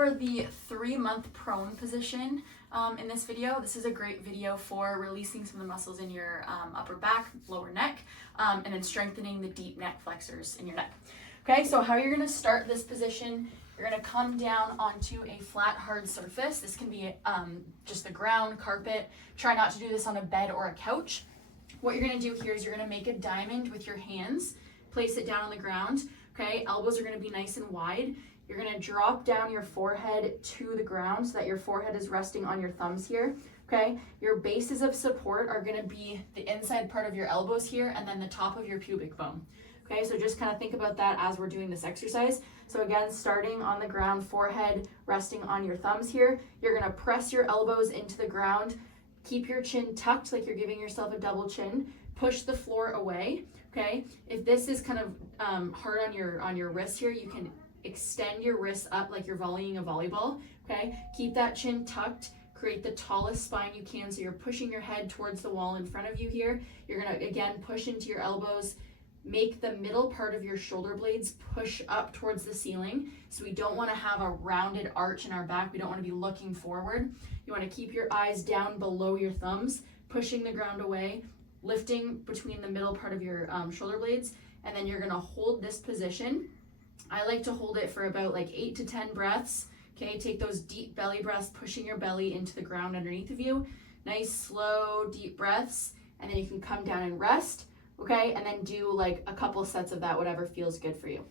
over the 3-month prone position in this video. This is a great video for releasing some of the muscles in your upper back, lower neck, and then strengthening the deep neck flexors in your neck. Okay, so how you're gonna start this position, you're gonna come down onto a flat, hard surface. This can be just the ground, carpet. Try not to do this on a bed or a couch. What you're gonna do here is you're gonna make a diamond with your hands, place it down on the ground, okay? Elbows are gonna be nice and wide. You're gonna drop down your forehead to the ground so that your forehead is resting on your thumbs here, okay? Your bases of support are gonna be the inside part of your elbows here and then the top of your pubic bone. Okay, so just kind of think about that as we're doing this exercise. So again, starting on the ground, forehead resting on your thumbs here. You're gonna press your elbows into the ground. Keep your chin tucked like you're giving yourself a double chin. Push the floor away, okay? If this is kind of hard on your wrist here, you can extend your wrists up like you're volleying a volleyball, okay? Keep that chin tucked. Create the tallest spine you can so you're pushing your head towards the wall in front of you here. You're gonna, again, push into your elbows. Make the middle part of your shoulder blades push up towards the ceiling. So we don't want to have a rounded arch in our back. We don't want to be looking forward. You want to keep your eyes down below your thumbs, pushing the ground away, lifting between the middle part of your shoulder blades, and then you're going to hold this position. I like to hold it for about like 8 to 10 breaths. Okay, take those deep belly breaths, pushing your belly into the ground underneath of you. Nice, slow, deep breaths, and then you can come down and rest. Okay, and then do like a couple sets of that, whatever feels good for you.